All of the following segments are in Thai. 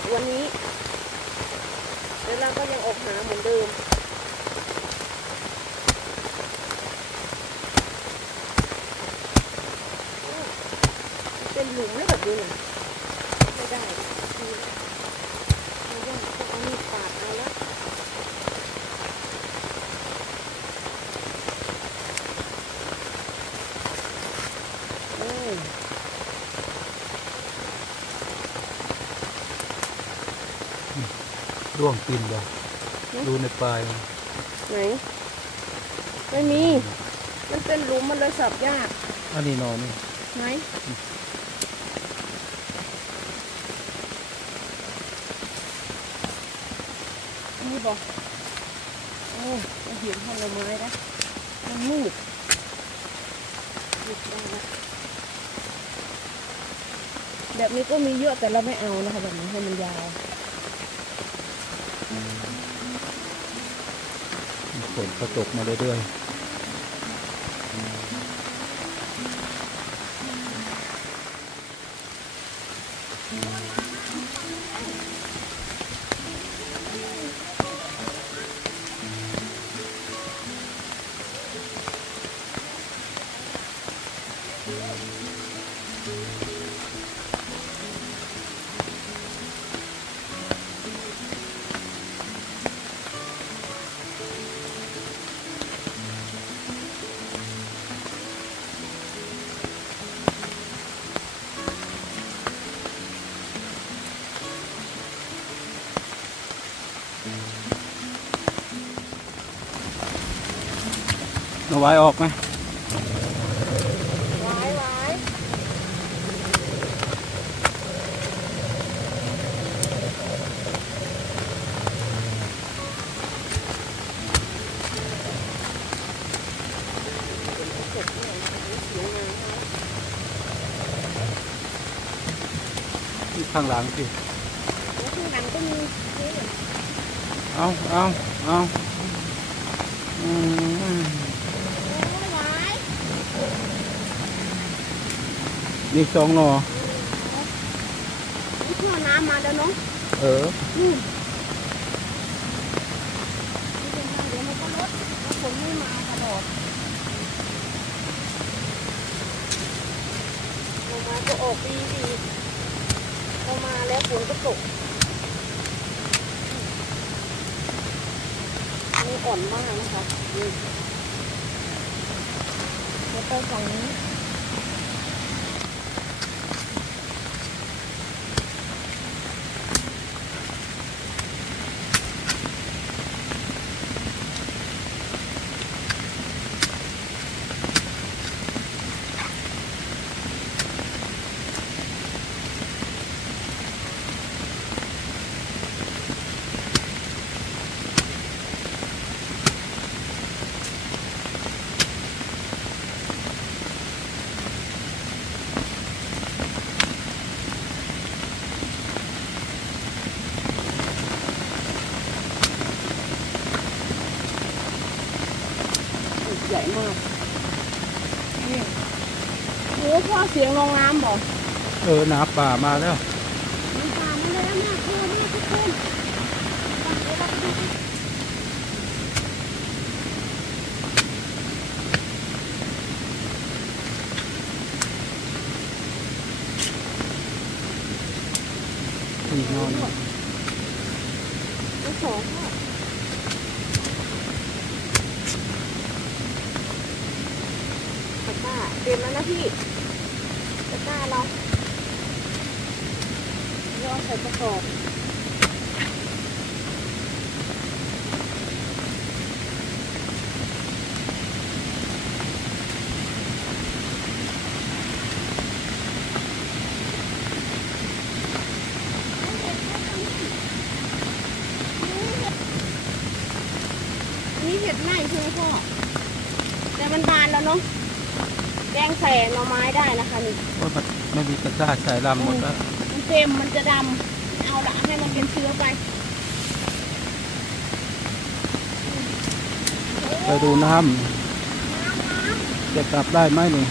กวันนี้แล้วเราก็ยังออกหาเหมือนเดิมเป็นหลุมเลยแบบนี้นะไม่ได้ดีนะไม่ได้ต้องเอามีดปาดเอาละร่วงกินเลยดูในปลาย ไหนไม่มีมันเป็นหลุมมันเลยสับยาก อันนี้นอนนี่ ไหนนี่บอกโอ้เราเห็นผลไม้นะมันมืดหยุดได้ละแบบนี้ก็มีเยอะแต่เราไม่เอานะคะแบบนี้ให้มันยาว ฝนก็ตกมาเรื่อยๆเอาไว้ออกไหมไว้ไว้ที่ข้างหลังสิ แล้วข้างหลังก็มีนี่ เอาอืม ไว้ นี่สองหนอ นี่พ่อน้ำมาแล้วเนาะ เออ เดี๋ยวมันก็ลดแล้วฝนไม่มาตลอดลงมาก็ออกดีพอมาแล้วฝนก็ตกนี่อ่อนมากนะคะนี่แล้วไปฝั่งนี้ใหญ่มากนี่โอ้พ่อเสียงรองน้ำบอก เออน้ำป่ามาแล้ว มีปลามาแล้วน่ากลัวมากทุกคนนี่นอน แล้วสองพ่อตะกร้าเตรียมแล้วนะพี่ตะกร้าเราใส่ประกอบอันนี้เห็ดไหม้ใช่ไหมพ่อแต่มันบานแล้วเนาะแกงใส่หน่อไม้ได้นะคะนี่ ว่ามันไม่มีตะกร้าใส่ลำหมดแล้ว มันเต็มมันจะดำเอาละให้มันเป็นเชื้อไป ไปดูน้ำจะกลับได้ไหมนี่ น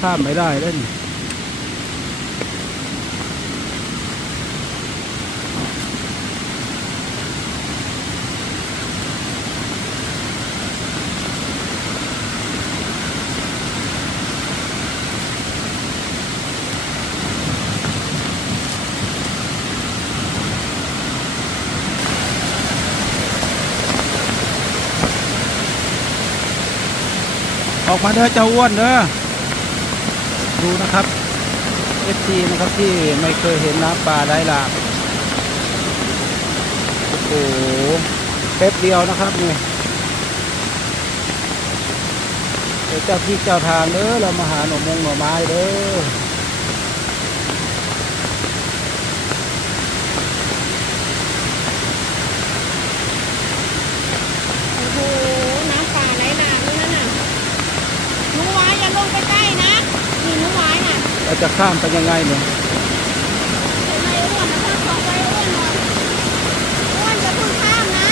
ข้ามไม่ได้เลยนี่ออกมาเด้อเจ้าอ้วนเด้อดูนะครับ FT นะครับที่ไม่เคยเห็นน้ำปลาได้หลากโอ้โหแป๊บเดียวนะครับนี่เดี๋ยวเจ้าที่เจ้าทางเด้อเรามาหาหน่อมงหน่อไม้เด้อ โอ้โหน้ำป่าไหลหลากนี่นั่นน่ะหนูหวายอย่าลงไปใกล้นะนี่หนูหวายน่ะ เราจะข้ามไปยังไงเนี่ย ทำไมอ้วนนะถ้าขอไปอ้วนหน่อยอ้วนจะเพิ่งข้ามนะ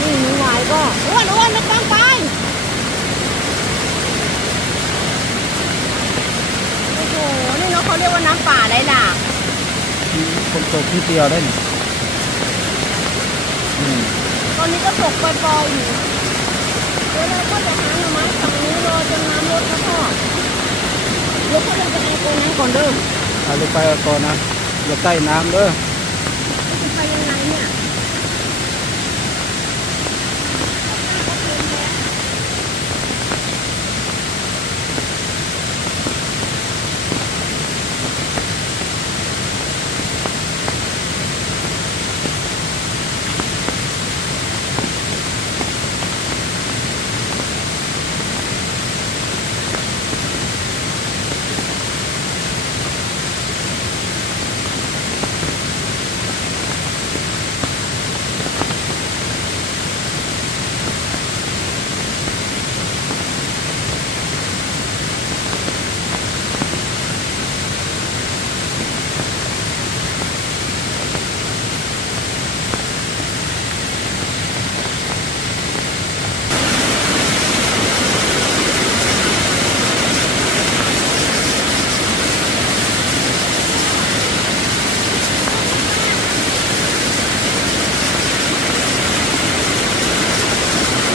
นี่หนูหวายก็อ้วนไม่ต้องไปโอ้โหนี่เนาะเขาเรียกว่าน้ำป่าไหลหลาก คนตกที่เดียวได้นี่ตอนนี้ก็ตกปล่อยๆอยู่เดี๋ยวเราก็จะหาหน่อไม้ฝั่งนี้รอจนน้ำลดแล้วก็เดี๋ยวเขาจะไปตรงนั้นก่อนเด้อ เอาลงไปก่อนนะอย่าใกล้น้ำเด้อ จะไปยังไงเนี่ย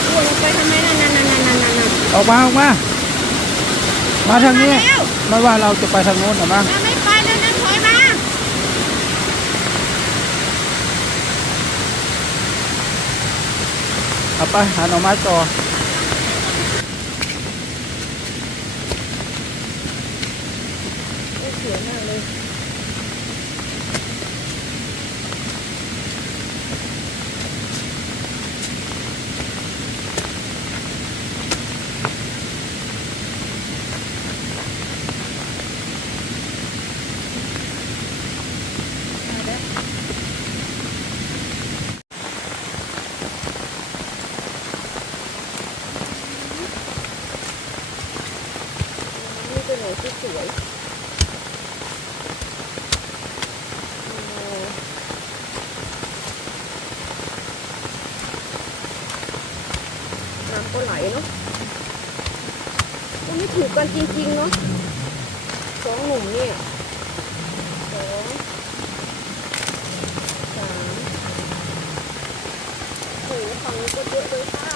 อ้วนลงไปทำไมนั่นออกมามาทางนี้ไม่ว่าเราจะไปทางโน้นหรือมั้ง ไม่ไปแล้วนั่นถอยมา เอาไปหาหน่อไม้ต่อ เสียมากเลยนี่เป็นไหนที่สวยน้ำก็ไหลเนาะมันไม่ถูกกันจริงๆเนาะสองหนุ่มเนี่ยสองสามโอ้โหฝั่งนี้ก็เยอะเลยค่ะ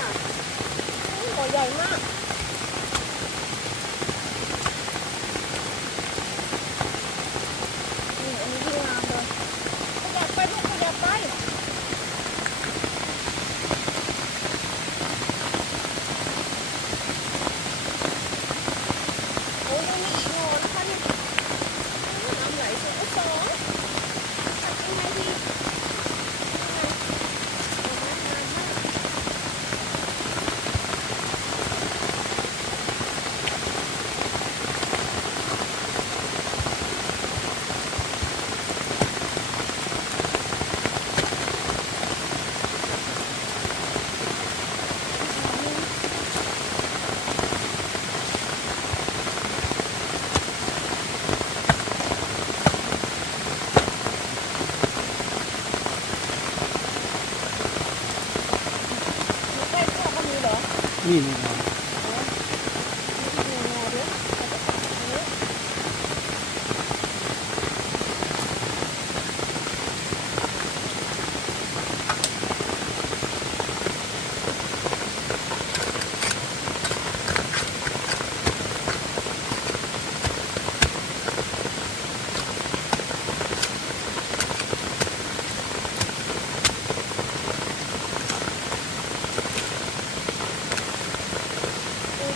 บ่อใหญ่มากนี่อันนี้ที่งามเลยขยับไปลูกขยับไปโอ้ยยังมีอีกโหนะคะเนี่ยน้ำไหลสูงสองตัดยังไงดียังไง นี่นี่นะ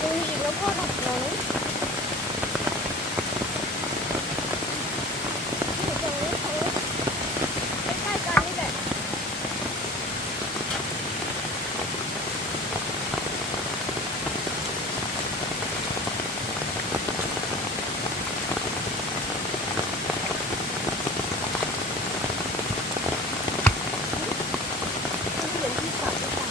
ตรงนี้อีกแล้วพ่อหลับน้องนี่ตรงนี้ใกล้ๆกันนี่แหละ เหมือนที่ฝันหรือเปล่า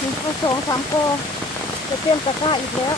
มีก็2-3 กอจะเตรียมตะกร้าอีกแล้ว